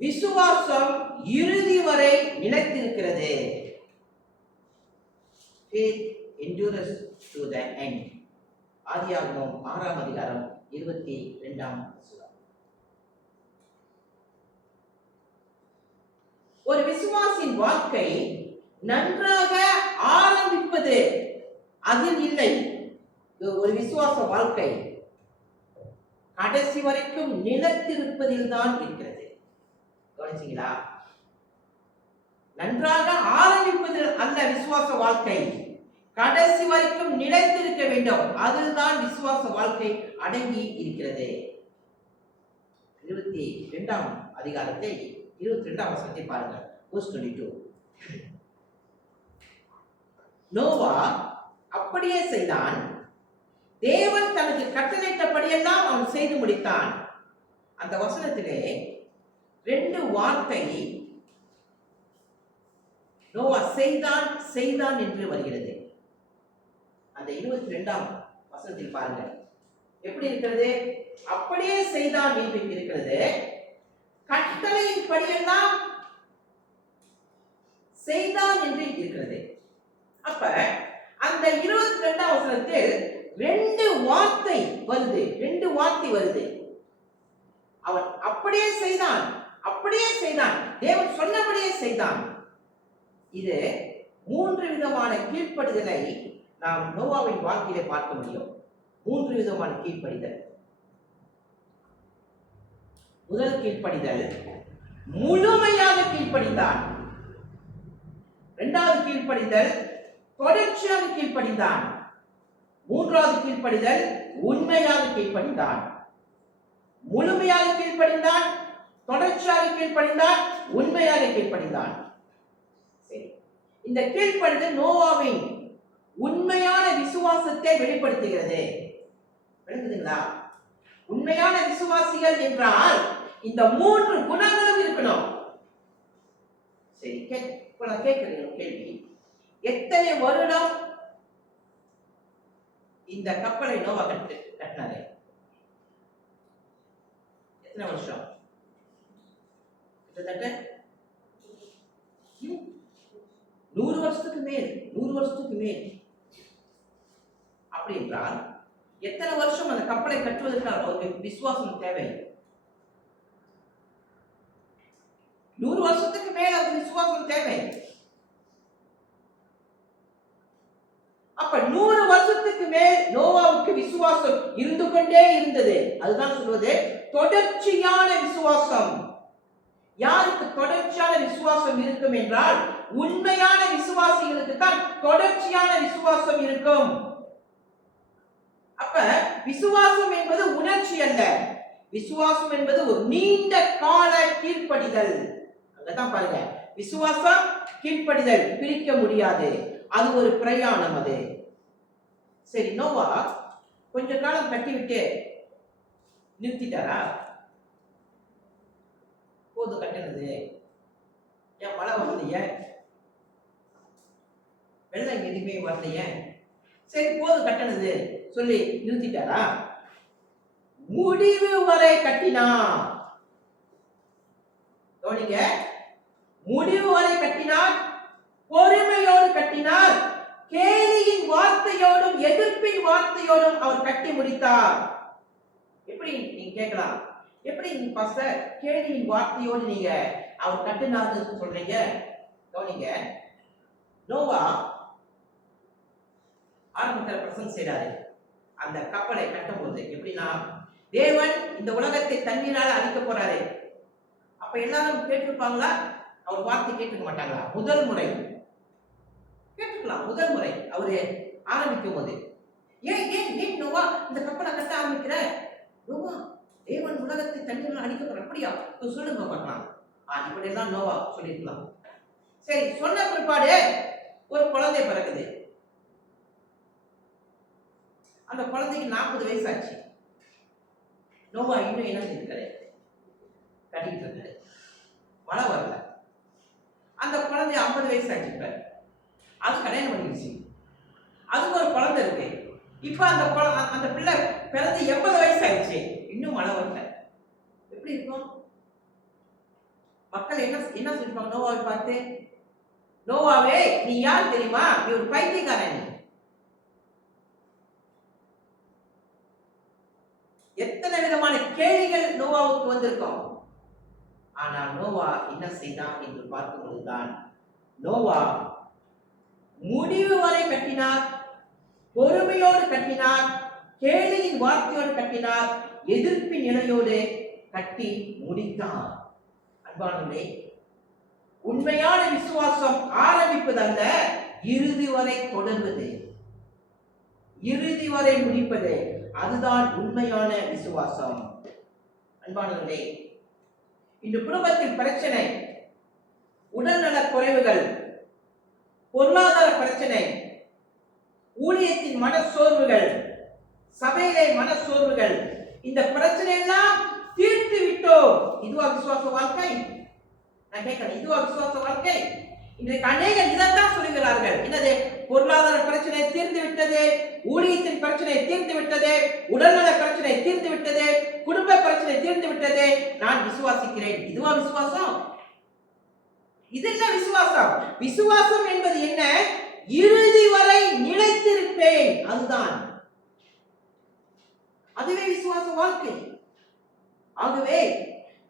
விசுவாசம் இறுதி வரை நிலைத்திருக்கிறது. Faith endures to the end. ஆதியாகமம் 6ஆம் அதிகாரம் 22ஆம் வசனம். ஒரு விசுவாசின் வாழ்க்கை நன்றாக ஆரம்பிப்பது அதில் இல்லை. ஒரு விசுவாச வாழ்க்கை கடைசி வரைக்கும் நிலைத்திருப்பதில் தான் இருக்கிறது. கவனிச்சீங்களா? நன்றாக ஆரம்பிப்பதில் அல்ல விசுவாச வாழ்க்கை, கடைசி வரைக்கும் நிலைத்திருக்க வேண்டும். அதுதான் விசுவாச வாழ்க்கை அடங்கி இருக்கிறது. 22ஆம் அதிகாரத்தை 22ஆம் வசனத்தை பாருங்கள். verse 22. நோவா அப்படியே செய்தான், தேவன் தனக்கு கட்டளையிட்டபடியெல்லாம் அவன் செய்து முடித்தான். அந்த வசனத்திலே ரெண்டு வார்த்தை நோவா செய்தான் செய்தான் என்று வருகிறது. அந்த 22ஆம் வசனத்தில் பாருங்கள் எப்படி இருக்கிறது. அப்படியே செய்தான் என்று இருக்கிறது, கட்டளையின் படியெல்லாம் செய்தான் என்று இருக்கிறது. அப்ப அந்த 22ஆம் வசனத்தில் ரெண்டு வார்த்தை வருது. அவன் அப்படியே செய்தான், அப்படியே செய்தான், தேவன் சொன்னபடியே செய்தான். இது மூன்று விதமான கீழ்ப்படிதலை நாம் நோவாவின் வாழ்க்கையிலே பார்க்க முடியும். மூன்று விதமான கீழ்ப்படிதல். முதல் கீழ்ப்படிதல், முழுமையாக கீழ்ப்படிந்தான். இரண்டாவது கீழ்ப்படிதல், தொடர்ச்சியாக கீழ்ப்படிந்தான். மூன்றாவது கீழ்ப்படிதல், உண்மையாக கீழ்ப்படிந்தான். முழுமையாக கீழ்ப்படிந்தான், தொடர்ச்சியாக கீழ்ப்படிந்தான், உண்மையாக கீழ்ப்படிந்தான். சரி, இந்த கீழ்ப்படிதல் நோவாவின் உண்மையான விசுவாசத்தை வெளிப்படுத்துகிறது. விளங்குதுங்களா? உண்மையான விசுவாசிகள் என்றால் இந்த 3 குணங்களும் இருக்கணும். சரி, கேட்கிறேன் கேள்வி. எத்தனை வருடம் இந்த கப்பலை நோவா கட்டினாரு? எத்தனை வருஷம்? கிட்டத்தட்ட 100 வருஷத்துக்கு மேல். 100 வருஷத்துக்கு மேல். அப்படி என்றால் எத்தனை வருஷம் அந்த கப்பலை கட்டுவதற்கு அவருக்கு விசுவாசம் தேவை? 100 வருஷத்துக்கு மேல் அவருக்கு விசுவாசம் தேவை. அப்ப 100 வருஷத்துக்கு மேல் நோவாவுக்கு விசுவாசம் இருந்து கொண்டே இருந்தது. அதுதான் சொல்வது தொடர்ச்சியான விசுவாசம். யாருக்கு தொடர்ச்சியான விசுவாசம் இருக்கும் என்றால் உண்மையான விசுவாசிகளுக்கு தான் தொடர்ச்சியான விசுவாசம் இருக்கும். அப்ப விசுவாசம் என்பது உணர்ச்சி அல்ல. விசுவாசம் என்பது ஒரு நீண்ட கால கீழ்ப்படிதல். அங்கதான் பாருங்க, விசுவாசம் கீழ்ப்படிதல் பிரிக்க முடியாது. அது ஒரு பிரயாணம். அது சரி, நோவா கொஞ்ச காலம் கட்டிவிட்டு நிறுத்திட்டாரா? போது கட்டினது, ஏன் மழை வரலையே, வெள்ளம் எதுவுமே வரலையே, சரி போது கட்டினது சொல்லி நிறுத்திட்டாரா? முடிவு வரை கட்டினார். கவனிங்க, முடிவு வரை கட்டினார், பொறுமையோடு கட்டினார், கேலியின் வார்த்தையோடும் எதிர்ப்பின் வார்த்தையோடும் அவர் கட்டி முடித்தார். எப்படி நீங்க கேட்கலாம், எப்படி நீங்க பாஸ்டர் கேலியின் வார்த்தையோடு நீங்க அவர் கட்டினார்னு சொல்றீங்க? கவனிங்க, நோவா ஆரம்பத்தில் பிரசங்கம் செய்றாரு. அந்த கப்பலை கட்டும் போது எப்படின்னா, தேவன் இந்த உலகத்தை தண்ணீரால் அழிக்க போறாரு. அப்ப எல்லாரும் கேட்டிருப்பாங்களா? அவர் வார்த்தை கேட்டுக்க மாட்டாங்களா? முதல் முறை கேட்டுக்கலாம். முதல் முறை அவரு ஆரம்பிக்கும் போது ஏன் ஏன் ஏன் நோவா இந்த கப்பலை கட்ட ஆரம்பிக்கிற? நோவா, தேவன் உலகத்தை தண்ணீரால் அழிக்க போற, அப்படியா? சொல்லுங்க பார்க்கலாம். இப்படி எல்லாம் நோவா சொல்லிருக்கலாம். சரி, சொன்ன பிற்பாடு ஒரு குழந்தை பிறகுது. அந்த குழந்தைக்கு 40 வயசு ஆச்சு. நோவா இன்னும் என்ன செஞ்சிருக்காரு? கட்டிட்டு இருக்காரு. மழை வரல. அந்த குழந்தை 50 வயசு ஆச்சு. அது கல்யாணம் பண்ணிடுச்சு. அதுக்கு ஒரு குழந்தை இருக்கு. இப்ப அந்த பிள்ளை பிறந்து 80 வயசு ஆயிடுச்சு. இன்னும் மழை வரல. எப்படி இருக்கும்? மக்கள் என்ன சொல்லிருப்பாங்க நோவாவை பார்த்து? நோவாவே, நீ யார் தெரியுமா? நீ ஒரு பைத்தியக்காரன். எத்தனை விதமான கேள்விகள் நோவாவுக்கு வந்திருக்கும். ஆனால் நோவா என்ன செய்தான் என்று பார்க்கும் பொழுதுதான், நோவா முடிவு வரை கட்டினார், பொறுமையோடு கட்டினார், கேள்வியின் வார்த்தையோடு கட்டினார், எதிர்ப்பின் நிலையோடு கட்டி முடித்தார். அன்பானவர்களே, உண்மையான விசுவாசம் ஆரம்பிப்பதல்ல, இறுதி வரை தொடர்வது, இறுதி வரை முடிப்பது. அதுதான் உண்மையான விசுவாசம். அன்பானவர்களே, இந்த குடும்பத்தில் பிரச்சனை, உடல்நல குறைவுகள், பொருளாதார பிரச்சனை, ஊழியத்தின் மனச்சோர்வுகள், சபையிலே மனச்சோர்வுகள், இந்த பிரச்சனை எல்லாம் தீர்த்து விட்டோம். இதுவா விசுவாச வாழ்க்கை? நான் கேட்கிறேன், இதுவா விசுவாச வாழ்க்கை? இன்றைக்கு அநேகர் இதைத்தான் சொல்லுகிறார்கள். என்னது? பொருளாதார பிரச்சனை தீர்ந்து விட்டது, ஊழியத்தின் பிரச்சனை தீர்ந்து விட்டது, உடல்நல பிரச்சனை தீர்ந்து விட்டது, குடும்ப பிரச்சனை தீர்ந்து விட்டது, நான் விசுவாசிக்கிறேன். இதுவா விசுவாசம்? இதெல்லாம் விசுவாசம். விசுவாசம் என்பது என்ன? இறுதி வரை நிலைத்திருப்பேன். அதுதான், அதுவே விசுவாச வாழ்க்கை. ஆகவே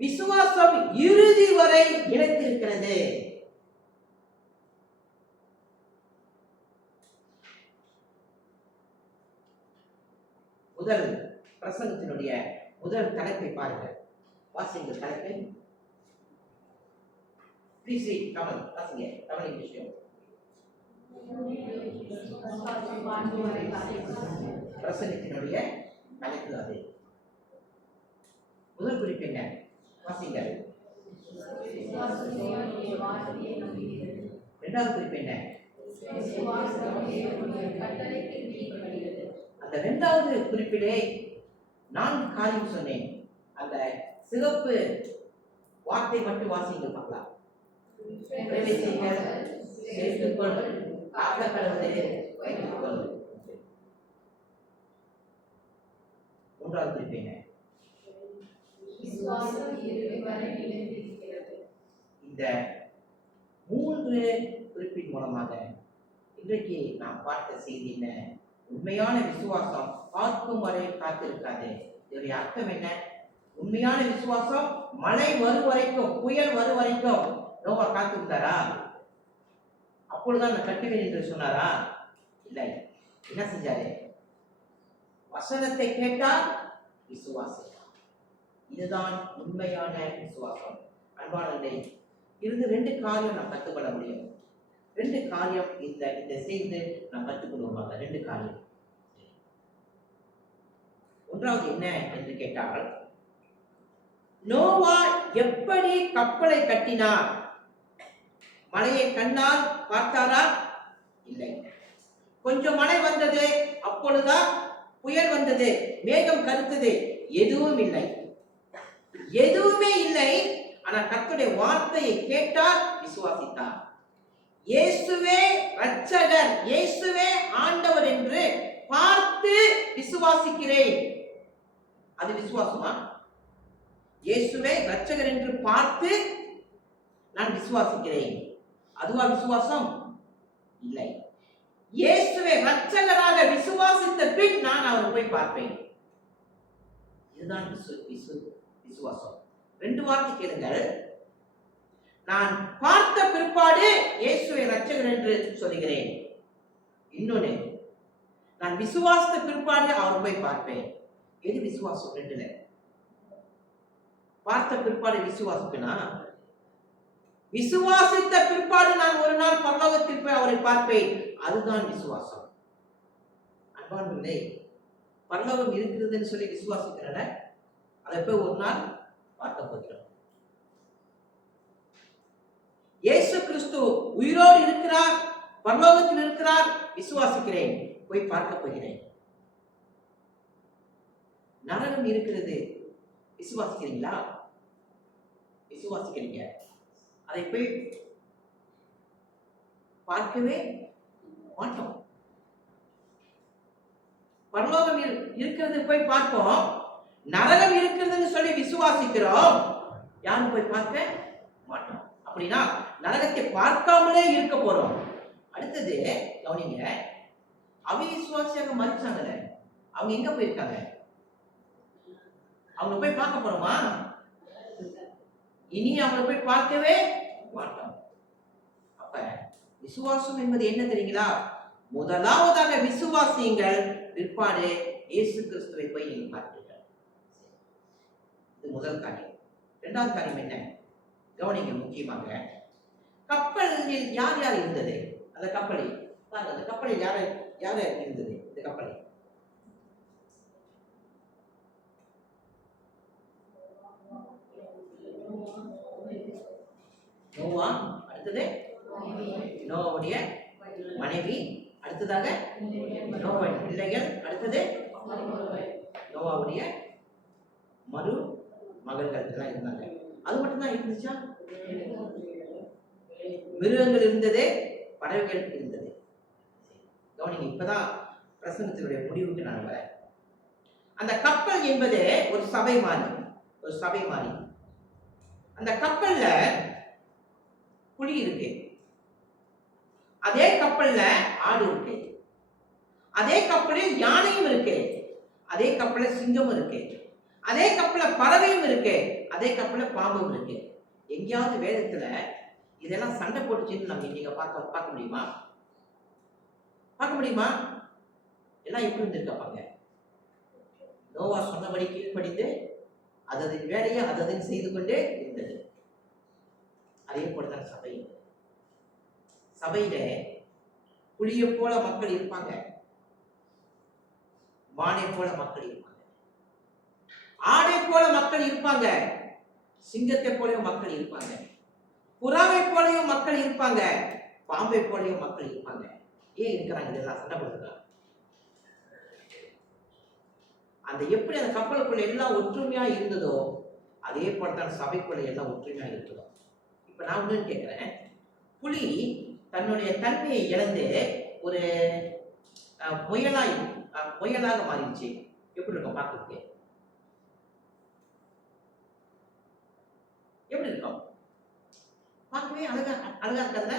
விசுவாசம் இறுதி வரை நிலைத்திருக்கிறது. முதல் பிரசங்கத்தினுடைய முதல் தலைப்பை பாருங்கள். வாசிங்க தலைப்பை. Please read. Kamal, வாசிங்க. Kamal விஷயம். பிரசங்கத்தினுடைய தலைப்பு அது. முதல் குறிப்பு என்ன? வாசிங்க. இரண்டாவது குறிப்பு என்ன? அந்த இரண்டாவது குறிப்பிலே 4 காரியம் சொன்னேன். அந்த சிவப்பு வார்த்தை மட்டும் வாசிங்க பார்க்கலாம். பிரவேசிங்கள், சேர்த்துக்கொள், காக்க கடவுளே, வைத்துக்கொள். மூன்றாவது குறிப்பு என்ன? இந்த 3 குறிப்பின் மூலமாக இன்றைக்கு நாம் பார்த்த செய்தி என்ன? உண்மையான விசுவாசம் பார்க்கும் வரை காத்திருக்காது. இதனுடைய அர்த்தம் என்ன? உண்மையான விசுவாசம் மழை வரும் வரைக்கும், புயல் வரும் வரைக்கும் நோவா காத்திருந்தாரா? அப்பொழுதுதான் நான் கட்டுவேன் என்று சொன்னாரா? இல்லை. என்ன செஞ்சாரு? வசனத்தை கேட்டால் விசுவாசித்தார். இதுதான் உண்மையான விசுவாசம். அன்பானவர்களே, இருந்து 2 காரியம் நாம் கற்றுக்கொள்ள முடியும். 2 காரியம் இந்த செய்து நாம் கற்றுக்கொள்வோமாக. 2 காரியம். ஒன்றாவது என்ன என்று கேட்டால், நோவா எப்படி கப்பலை கட்டினார்? மழையை கண்ணால் பார்த்தாரா? இல்லை. கொஞ்சம் மழை வந்தது, அப்பொழுதுதான் புயல் வந்தது, மேகம் கருத்தது, எதுவும் இல்லை, எதுவுமே இல்லை. ஆனால் கர்த்தருடைய வார்த்தையை கேட்டார், விசுவாசித்தார். இயேசுவே இரட்சகர், இயேசுவே ஆண்டவர் என்று பார்த்து விசுவாசிக்கிறேன். அது விசுவாசமா? இயேசுவே இரட்சகர் என்று பார்த்து நான் விசுவாசிக்கிறேன், அதுவா விசுவாசம்? இல்லை. இயேசுவை இரட்சகராக விசுவாசித்த பின் நான் அவரை போய் பார்ப்பேன். இதுதான் விசுவாசம். 2 வார்த்தை கேளுங்கள். நான் பார்த்த பிற்பாடு இயேசுவை இரட்சகர் என்று சொல்கிறேன். இன்னொன்னு, நான் விசுவாசித்த பிற்பாடு அவர் போய் பார்ப்பேன். எது விசுவாசம்? 2ல பார்த்த பிற்பாடு விசுவாசிப்பேனா? விசுவாசித்த பிற்பாடு நான் ஒரு நாள் பரலோகத்தில் போய் அவரை பார்ப்பேன், அதுதான் விசுவாசம். அன்பானவர்களே, பரலோகம் இருக்கிறதுன்னு சொல்லி விசுவாசிக்கிறேன், அதை போய் ஒரு நாள் பார்க்க போகிறோம். இயேசு கிறிஸ்து உயிரோடு இருக்கிறார், பரலோகத்தில் இருக்கிறார், விசுவாசிக்கிறேன், போய் பார்க்க போகிறேன். நரகம் இருக்கிறது, விசுவாசிக்கிறீங்களா? விசுவாசிக்கிறீங்க, அதை போய் பார்க்கவே மாட்டோம். பரலோகம் இருக்கிறது போய் பார்ப்போம், நரகம் இருக்கிறதுன்னு சொல்லி விசுவாசிக்கிறோம், யாரும் போய் பார்க்க மாட்டோம். அப்படின்னா நரகத்தை பார்க்காமலே இருக்க போறோம். அடுத்தது கவனிங்க, அவிசுவாசியாக மறிச்சாங்கல்ல, அவங்க எங்க போயிருக்காங்க? அவங்க போய் பார்க்க போறோமா? இனி அவங்களை போய் பார்க்கவே மாட்டோம். அப்ப விசுவாசம் என்பது என்ன தெரியுங்களா? முதலாவதாக விசுவாசியுங்கள், பிற்பாடு இயேசு கிறிஸ்துவை போய் நீங்க பார்ப்பீர்கள். இது முதல் காரியம். 2வது காரியம் என்ன? கவனிங்க, முக்கியமாக கப்பலில் யார் யார் இருந்தது? அந்த கப்பலில் பாருங்க, அந்த கப்பலில் யார் யார் இருந்தது? இந்த கப்பலில் நோவா, அடுத்தது நோவாவுடைய மனைவி, அடுத்ததாக நோவாவின் பிள்ளைகள், அடுத்தது நோவாவுடைய மறு மகள்கள் எல்லாம் இருந்தாங்க. அது மட்டும்தான் இருந்துச்சா? மிருகங்கள் இருந்தது, பறவைகள் இருந்தது. கவனிங்க, இப்பதான் பிரசங்கத்தினுடைய முடிவுக்கு நான் வரேன். அந்த கப்பல் என்பது ஒரு சபை மாதிரி, ஒரு சபை மாதிரி. அந்த கப்பல்ல புலி இருக்கு, அதே கப்பல்ல ஆடு இருக்கு, அதே கப்பலில் யானையும் இருக்கு, அதே கப்பல்ல சிங்கமும் இருக்கு, அதே கப்பல்ல பறவையும் இருக்கு, அதே கப்பல்ல பாம்பும் இருக்கு. எங்கேயாவது வேதத்துல இதெல்லாம் சண்டை போட்டுச்சுன்னு நம்ம நீங்க பார்க்க முடியுமா? பார்க்க முடியுமா? எல்லாம் எப்படி இருந்திருக்காங்க? நோவா சொன்னபடி கீழ்ப்படிந்து அதன் வேலையை அதன் செய்து கொண்டே இருந்தது. அதே போலதான் சபையில புலியை போல மக்கள் இருப்பாங்க, மானை போல மக்கள் இருப்பாங்க, ஆடை போல மக்கள் இருப்பாங்க, சிங்கத்தை போலயும் மக்கள் இருப்பாங்க, புறாவை போலயும் மக்கள் இருப்பாங்க, பாம்பை போலயும் மக்கள் இருப்பாங்க. ஏன் இருக்கிறாங்க? இதெல்லாம் சண்டை போடுறாங்க. அந்த எப்படி அந்த கப்பலுக்குள்ள எல்லாம் ஒற்றுமையா இருந்ததோ அதே போலதான் சபைக்குள்ள எல்லாம் ஒற்றுமையா இருந்ததோ. இப்ப நான் ஒண்ணு கேட்கிறேன், புலி தன்னுடைய தன்மையை இழந்து ஒரு முயலாக மாறிடுச்சு. எப்படி இருக்கும் பார்க்கறதுக்கு? எப்படி இருக்கும்? பார்க்கவே அழகா அழகா இருக்கிறத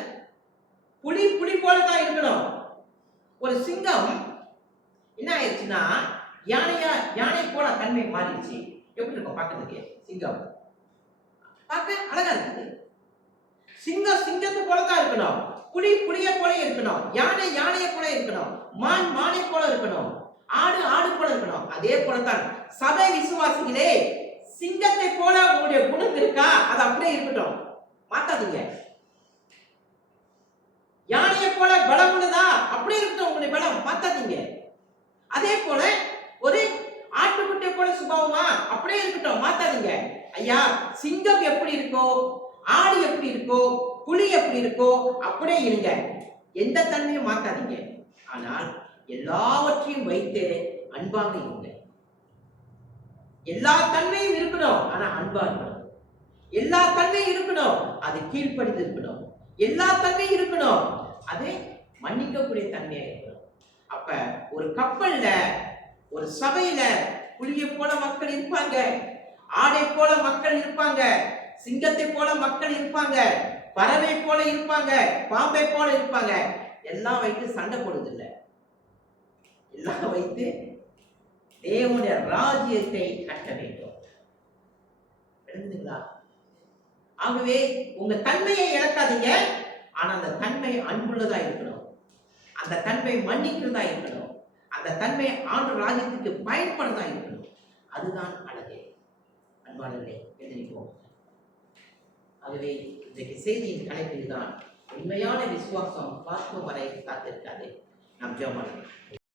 புலி புலி போலதான் இருக்கணும். ஒரு சிங்கம் என்ன ஆயிடுச்சுன்னா யானை போல தன்மை மாறிடுச்சு. எப்படி இருக்கும் பார்க்கறதுக்கு? சிங்கம் பார்க்க அழகா இருக்குது. சிங்கம் சிங்கத்தை போலதான் இருக்கணும், புலி புலியை போல இருக்கணும், யானையை போல இருக்கணும், மானை போல இருக்கணும், ஆடு போல இருக்கணும். அதே போலதான் சபை விசுவாசிகளே, சிங்கத்தை போல உங்களுடைய குணம் இருக்கா? அது அப்படியே இருக்கட்டும், மாத்தாதீங்க. யானையை போல பலம் உள்ளதா? அப்படியே இருக்கட்டும் உங்களுடைய பலம், மாத்தாதீங்க. அதே போல ஒரு ஆட்டுக்குட்டியை போல சுபாவமா? அப்படியே இருக்கட்டும், மாத்தாதீங்க. ஐயா, சிங்கம் எப்படி இருக்கோ, ஆடு எப்படி இருக்கோ, புலி எப்படி இருக்கோ அப்படியே இருங்க, எந்த தன்மையும் மாத்தாதீங்க. ஆனால் எல்லாவற்றையும் வைத்து அன்பாக இருங்க. எல்லா தன்மையும் இருக்கணும், ஆனா அன்பா இருக்கணும். எல்லா தன்மையும் இருக்கணும், அது கீழ்ப்படிந்து இருக்கணும். எல்லா தன்மையும் இருக்கணும், அது மன்னிக்கக்கூடிய தன்மையா இருக்கணும். அப்ப ஒரு கப்பல்ல, ஒரு சபையில புலியை போல மக்கள் இருப்பாங்க, ஆடை போல மக்கள் இருப்பாங்க, சிங்கத்தை போல மக்கள் இருப்பாங்க, பறவை போல இருப்பாங்க, பாம்பை போல இருப்பாங்க. எல்லாம் வைத்து சண்டை போடுவதில்லை, எல்லாம் வைத்து தேவனுடைய ராஜ்யத்தை கட்ட வேண்டும். ஆகவே உங்க தன்மையை இழக்காதீங்க, ஆனா அந்த தன்மை அன்புள்ளதா இருக்கணும், அந்த தன்மை மன்னிக்கிறதா இருக்கணும், அந்த தன்மை ஆண்டு ராஜ்யத்துக்கு பயன்படுறதா இருக்கணும். அதுதான் அழகு. அன்பானவர்களே, எழுதிப்போம். ஆகவே இன்றைக்கு செய்தியின் தலைப்பில் தான் உண்மையான விசுவாசம் பார்க்கும் வரை காத்திருக்காது. நாம் ஜெபம் பண்ணலாம்.